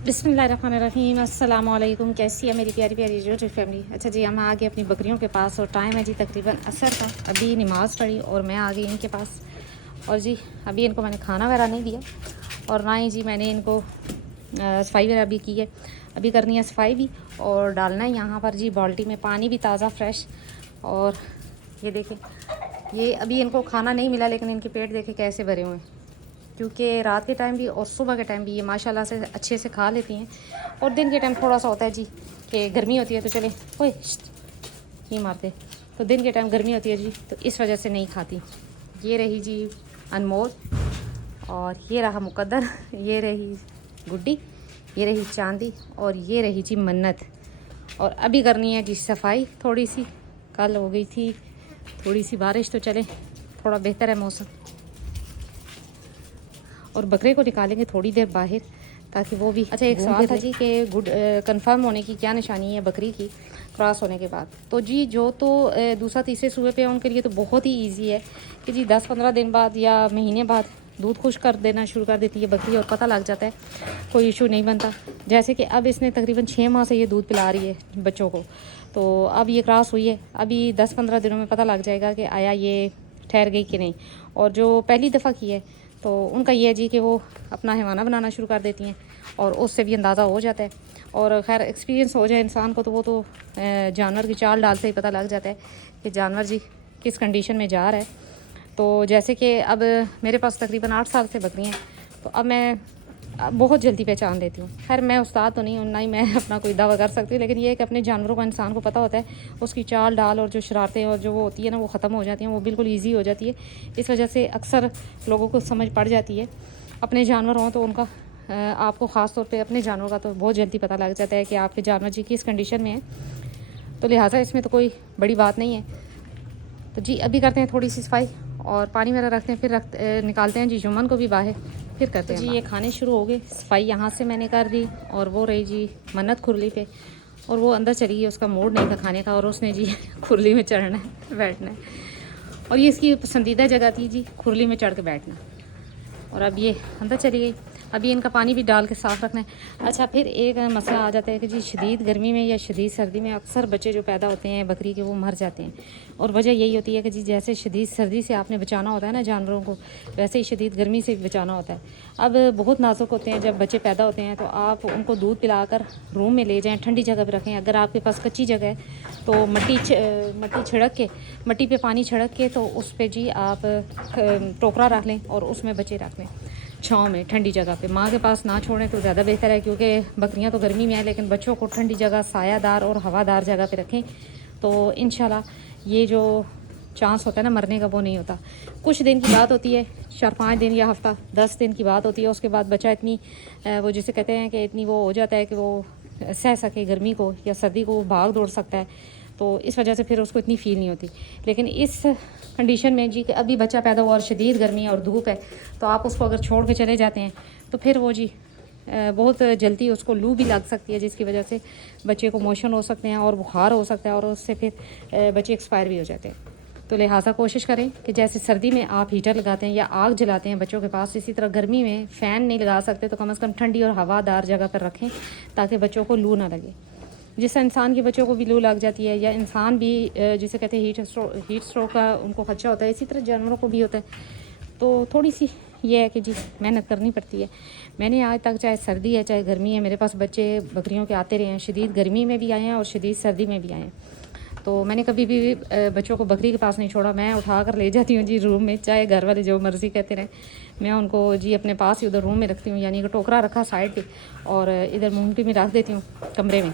बिस्मिल्लाहिर्रहमानिर्रहीम। अस्सलाम वालेकुम। कैसी है मेरी प्यारी प्यारी यूट्यूब फैमिली। अच्छा जी, हम आ गए अपनी बकरियों के पास और टाइम है जी तकरीबन असर का। अभी नमाज़ पढ़ी और मैं आ गई इनके पास। और जी अभी इनको मैंने खाना वगैरह नहीं दिया और ना ही जी मैंने इनको सफाई वगैरह भी की है। अभी करनी है सफाई भी और डालना है यहाँ पर जी बाल्टी में पानी भी ताज़ा फ्रेश। और ये देखें, ये अभी इनको खाना नहीं मिला लेकिन इनके पेट देखे कैसे भरे हुए हैं, क्योंकि रात के टाइम भी और सुबह के टाइम भी ये माशाल्लाह से अच्छे से खा लेती हैं। और दिन के टाइम थोड़ा सा होता है जी कि गर्मी होती है तो चले ओए ये मारते, तो दिन के टाइम गर्मी होती है जी तो इस वजह से नहीं खाती। ये रही जी अनमोल और ये रहा मुकद्दर, ये रही गुड्डी, ये रही चांदी और ये रही जी मन्नत। और अभी करनी है जी सफाई थोड़ी सी। कल हो गई थी थोड़ी सी बारिश तो चले थोड़ा बेहतर है मौसम। और बकरे को निकालेंगे थोड़ी देर बाहर ताकि वो भी अच्छा। एक सवाल था जी कि गुड कंफर्म होने की क्या निशानी है बकरी की क्रॉस होने के बाद। तो जी जो तो दूसरा तीसरे सूबे पे है उनके लिए तो बहुत ही इजी है कि जी 10-15 दिन बाद या महीने बाद दूध खुश कर देना शुरू कर देती है बकरी और पता लग जाता है, कोई इशू नहीं बनता। जैसे कि अब इसने तकरीबन 6 माह से ये दूध पिला रही है बच्चों को, तो अब ये क्रॉस हुई है। अभी 10-15 दिनों में पता लग जाएगा कि आया ये ठहर गई कि नहीं। और जो पहली दफ़ा की है तो उनका ये है जी कि वो अपना हैवाना बनाना शुरू कर देती हैं और उससे भी अंदाज़ा हो जाता है। और खैर एक्सपीरियंस हो जाए इंसान को तो वो तो जानवर की चाल डाल से ही पता लग जाता है कि जानवर जी किस कंडीशन में जा रहा है। तो जैसे कि अब मेरे पास तकरीबन 8 साल से बकरी हैं तो अब मैं बहुत जल्दी पहचान लेती हूँ। खैर मैं उस्ताद तो नहीं हूँ, ना ही मैं अपना कोई दावा कर सकती हूँ, लेकिन ये है कि अपने जानवरों का इंसान को पता होता है, उसकी चाल डाल और जो शरारतें और जो वो होती है ना वो ख़त्म हो जाती हैं, वो बिल्कुल ईजी हो जाती है। इस वजह से अक्सर लोगों को समझ पड़ जाती है। अपने जानवर हों तो उनका आपको ख़ास तौर पर अपने जानवर का तो बहुत जल्दी पता लग जाता है कि आपके जानवर जी किस कंडीशन में है। तो लिहाजा इसमें तो कोई बड़ी बात नहीं है। तो जी अभी करते हैं थोड़ी सी सफाई और पानी वगैरह रखते हैं, फिर निकालते हैं जी जुम्मन को भी बाहर, फिर करते हैं जी। ये खाने शुरू हो गए, सफाई यहाँ से मैंने कर दी और वो रही जी मन्नत खुरली पे और वो अंदर चली गई, उसका मूड नहीं था खाने का और उसने जी खुरली में चढ़ना है बैठना है। और ये इसकी पसंदीदा जगह थी जी खुरली में चढ़ के बैठना। और अब ये अंदर चली गई। अभी इनका पानी भी डाल के साफ़ रखना है। अच्छा फिर एक मसला आ जाता है कि जी शदीद गर्मी में या शदीद सर्दी में अक्सर बच्चे जो पैदा होते हैं बकरी के वो मर जाते हैं। और वजह यही होती है कि जी जैसे शदीद सर्दी से आपने बचाना होता है ना जानवरों को, वैसे ही शदीद गर्मी से भी बचाना होता है। अब बहुत नाजुक होते हैं जब बच्चे पैदा होते हैं तो आप उनको दूध पिलाकर रूम में ले जाएँ, ठंडी जगह पर रखें। अगर आपके पास कच्ची जगह है तो मट्टी छिड़क के, मट्टी पे पानी छिड़क के तो उस पर जी आप टोकरा रख लें और उसमें बच्चे रख लें छाँव में ठंडी जगह पे। माँ के पास ना छोड़ें तो ज़्यादा बेहतर है, क्योंकि बकरियाँ तो गर्मी में हैं लेकिन बच्चों को ठंडी जगह, सायादार और हवादार जगह पे रखें तो इंशाल्लाह ये जो चांस होता है ना मरने का वो नहीं होता। कुछ दिन की बात होती है, 4-5 दिन या हफ्ता 10 दिन की बात होती है। उसके बाद बच्चा इतनी वो जिसे कहते हैं कि इतनी वो हो जाता है कि वो सह सके गर्मी को या सर्दी को, भाग दौड़ सकता है, तो इस वजह से फिर उसको इतनी फील नहीं होती। लेकिन इस कंडीशन में जी कि अभी बच्चा पैदा हुआ और शदीद गर्मी और धूप है तो आप उसको अगर छोड़ के चले जाते हैं तो फिर वो जी बहुत जल्दी उसको लू भी लग सकती है, जिसकी वजह से बच्चे को मोशन हो सकते हैं और बुखार हो सकता है और उससे फिर बच्चे एक्सपायर भी हो जाते हैं। तो लिहाजा कोशिश करें कि जैसे सर्दी में आप हीटर लगाते हैं या आग जलाते हैं बच्चों के पास, इसी तरह गर्मी में फ़ैन नहीं लगा सकते तो कम से कम ठंडी और हवादार जगह पर रखें ताकि बच्चों को लू ना लगे। जिससे इंसान के बच्चों को भी लू लग जाती है या इंसान भी जिसे कहते हैं हीट स्ट्रोक का उनको खदशा होता है, इसी तरह जानवरों को भी होता है। तो थोड़ी सी ये है कि जी मेहनत करनी पड़ती है। मैंने आज तक चाहे सर्दी है चाहे गर्मी है मेरे पास बच्चे बकरियों के आते रहे हैं, शदीद गर्मी में भी आए हैं और शदीद सर्दी में भी आए हैं। तो मैंने कभी भी बच्चों को बकरी के पास नहीं छोड़ा, मैं उठा कर ले जाती हूँ जी रूम में, चाहे घर वाले जो मर्ज़ी कहते रहें, मैं उनको जी अपने पास ही उधर रूम में रखती हूँ, यानी कि टोकरा रखा साइड पे और इधर मुंगटी में रख देती हूँ कमरे में,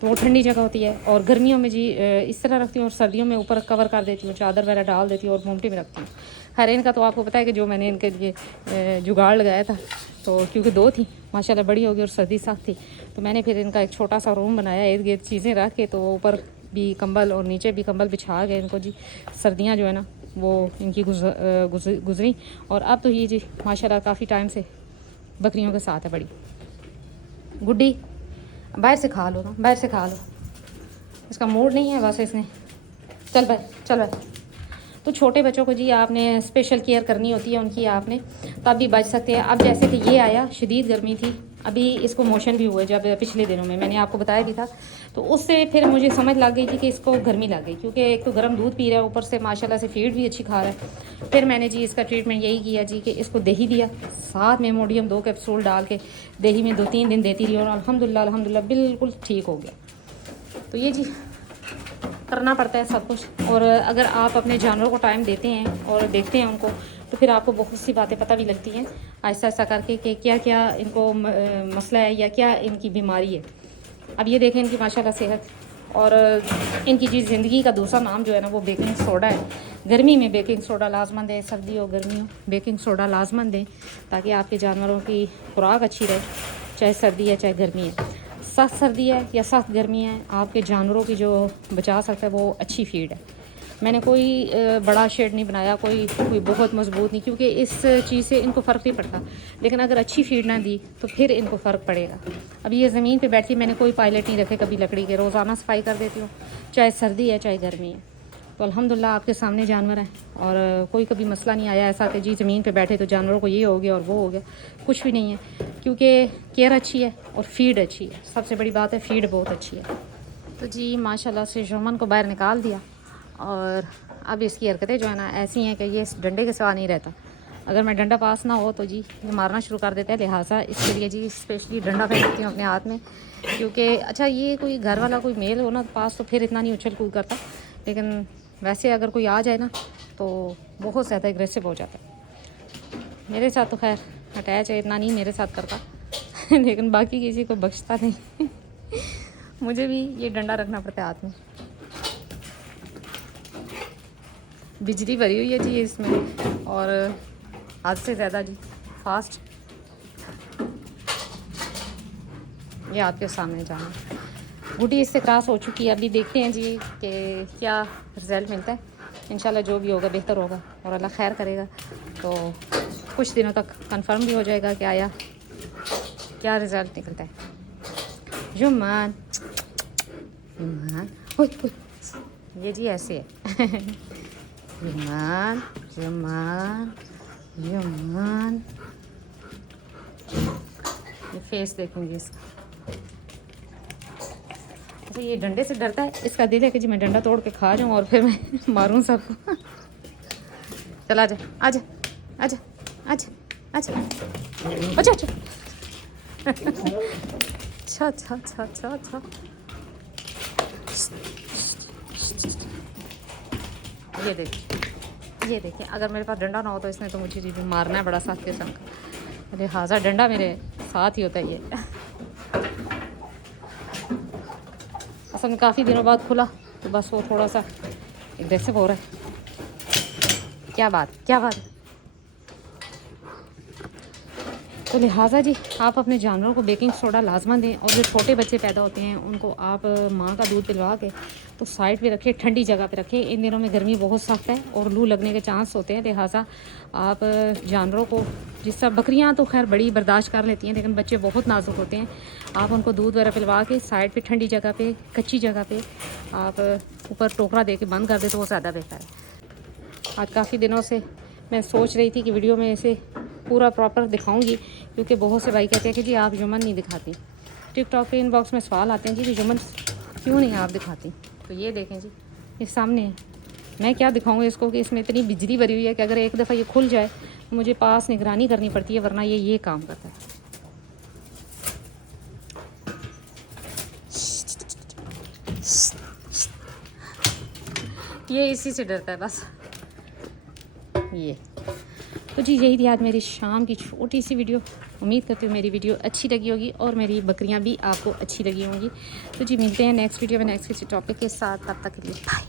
तो वो ठंडी जगह होती है। और गर्मियों में जी इस तरह रखती हूँ और सर्दियों में ऊपर कवर कर देती हूँ, चादर वगैरह डाल देती हूँ और मुंगटी में रखती हूँ। हर इनका तो आपको पता है कि जो मैंने इनके लिए जुगाड़ लगाया था, तो क्योंकि 2 थी माशाल्लाह, बड़ी होगी और सर्दी सख्त थी, तो मैंने फिर इनका एक छोटा सा रूम बनाया, इर्द गिर्द चीज़ें रख के, तो ऊपर भी कंबल और नीचे भी कंबल बिछा गए इनको जी। सर्दियाँ जो है ना वो इनकी गुजरी और अब तो ये जी माशाल्लाह काफ़ी टाइम से बकरियों के साथ है। बड़ी गुड्डी बाहर से खा लो ना, बाहर से खा लो, इसका मूड नहीं है बस इसने, चल बाहर चल बाहर। तो छोटे बच्चों को जी आपने स्पेशल केयर करनी होती है उनकी, आपने तब भी बच सकते हैं। अब जैसे कि ये आया, शदीद गर्मी थी अभी इसको मोशन भी हुआ जब पिछले दिनों में मैंने आपको बताया भी था, तो उससे फिर मुझे समझ लग गई थी कि इसको गर्मी लग गई, क्योंकि एक तो गर्म दूध पी रहा है, ऊपर से माशाल्लाह से फीड भी अच्छी खा रहा है। फिर मैंने जी इसका ट्रीटमेंट यही किया जी कि इसको दही दिया, साथ में मोडियम 2 कैप्सूल डाल के दही में 2-3 दिन देती रही और अल्हम्दुलिल्लाह बिल्कुल ठीक हो गया। तो ये जी करना पड़ता है सब कुछ, और अगर आप अपने जानवरों को टाइम देते हैं और देखते हैं उनको, तो फिर आपको बहुत सी बातें पता भी लगती हैं आहिस्ता आहिस्ता करके कि क्या क्या इनको मसला है या क्या इनकी बीमारी है। अब ये देखें इनकी माशाल्लाह सेहत, और इनकी जी ज़िंदगी का दूसरा नाम जो है ना वो बेकिंग सोडा है। गर्मी में बेकिंग सोडा लाजमंद है, सर्दी हो गर्मी हो बेकिंग सोडा लाजमंद है, ताकि आपके जानवरों की खुराक अच्छी रहे, चाहे सर्दी है चाहे गर्मी है। सख्त सर्दी है या सख्त गर्मी है, आपके जानवरों की जो बचा सकता है वो अच्छी फीड है। मैंने कोई बड़ा शेड नहीं बनाया, कोई बहुत मजबूत नहीं, क्योंकि इस चीज़ से इनको फ़र्क नहीं पड़ता। लेकिन अगर अच्छी फीड ना दी तो फिर इनको फ़र्क पड़ेगा। अब ये ज़मीन पे बैठी, मैंने कोई पायलट नहीं रखे कभी लकड़ी के, रोज़ाना सफाई कर देती हूँ, चाहे सर्दी है चाहे गर्मी है। तो अल्हम्दुलिल्लाह आपके सामने जानवर हैं, और कोई कभी मसला नहीं आया ऐसा कि जी ज़मीन पे बैठे तो जानवरों को ये हो गया और वो हो गया, कुछ भी नहीं है, क्योंकि केयर अच्छी है और फीड अच्छी है। सबसे बड़ी बात है फीड बहुत अच्छी है। तो जी माशाल्लाह से जुम्मन को बाहर निकाल दिया, और अब इसकी हरकतें जो है ना ऐसी हैं कि ये इस डंडे के सिवा नहीं रहता। अगर मैं डंडा पास ना हो तो जी ये मारना शुरू कर देता है, लिहाजा इसके लिए जी स्पेशली डंडा पहन लेती हूँ अपने हाथ में, क्योंकि अच्छा ये कोई घर वाला कोई मेल हो ना पास तो फिर इतना नहीं उछल कूद करता, लेकिन वैसे अगर कोई आ जाए ना तो बहुत ज़्यादा एग्रेसिव हो जाता है। मेरे साथ तो खैर अटैच है, इतना नहीं मेरे साथ करता लेकिन बाकी किसी को बख्शता नहीं मुझे भी ये डंडा रखना पड़ता है हाथ में। बिजली भरी हुई है जी इसमें, और हद से ज़्यादा जी फास्ट। ये आपके सामने जाना गुडी इससे क्रॉस हो चुकी है। अभी देखते हैं जी कि क्या रिज़ल्ट मिलता है। इंशाल्लाह जो भी होगा बेहतर होगा और अल्लाह खैर करेगा, तो कुछ दिनों तक कंफर्म भी हो जाएगा कि आया क्या रिज़ल्ट निकलता है। जुम्मान ये जी ऐसे है जुम्मान जुम्मान जुम्मान, ये फेस देखेंगे इसका। अच्छा ये डंडे से डरता है, इसका दिल है कि जी मैं डंडा तोड़ के खा जाऊँ और फिर मैं मारूँ सबको चला आजा आजा आजा आजा आजा अच्छा अच्छा अच्छा अच्छा अच्छा अच्छा अच्छा ये देखिए अगर मेरे पास डंडा ना हो तो इसने तो मुझे जी मारना है बड़ा सख्त किस्म का, लिहाजा डंडा मेरे साथ ही होता है। ये असल में काफ़ी दिनों बाद खुला तो बस वो थोड़ा सा एग्रेसिव हो रहा है। क्या बात है। तो लिहाजा जी आप अपने जानवरों को बेकिंग सोडा लाजमन दें, और जो छोटे बच्चे पैदा होते हैं उनको आप माँ का दूध पिलवा के तो साइड पे रखें, ठंडी जगह पे रखें। इन दिनों में गर्मी बहुत सख्त है और लू लगने के चांस होते हैं, लिहाजा आप जानवरों को, जिस तरह बकरियाँ तो खैर बड़ी बर्दाश्त कर लेती हैं, लेकिन बच्चे बहुत नाजुक होते हैं, आप उनको दूध वगैरह पिलवा के साइड पर ठंडी जगह पर, कच्ची जगह पर आप ऊपर टोकरा दे के बंद कर दें तो वो ज़्यादा बेहतर है। आज काफ़ी दिनों से मैं सोच रही थी कि वीडियो में इसे पूरा प्रॉपर दिखाऊंगी, क्योंकि बहुत से भाई कहते हैं कि जी आप जुम्मन नहीं दिखाती। टिकटॉक पे इनबॉक्स में सवाल आते हैं जी कि जुम्मन क्यों नहीं आप दिखाती। तो ये देखें जी ये सामने है, मैं क्या दिखाऊंगी इसको कि इसमें इतनी बिजली भरी हुई है कि अगर एक दफ़ा ये खुल जाए तो मुझे पास निगरानी करनी पड़ती है, वरना ये काम करता है। ये इसी से डरता है बस। ये तो जी यही थी आज मेरी शाम की छोटी सी वीडियो। उम्मीद करती हूँ मेरी वीडियो अच्छी लगी होगी और मेरी बकरियाँ भी आपको अच्छी लगी होंगी। तो जी मिलते हैं नेक्स्ट वीडियो में नेक्स्ट किसी टॉपिक के साथ, तब तक के लिए बाय।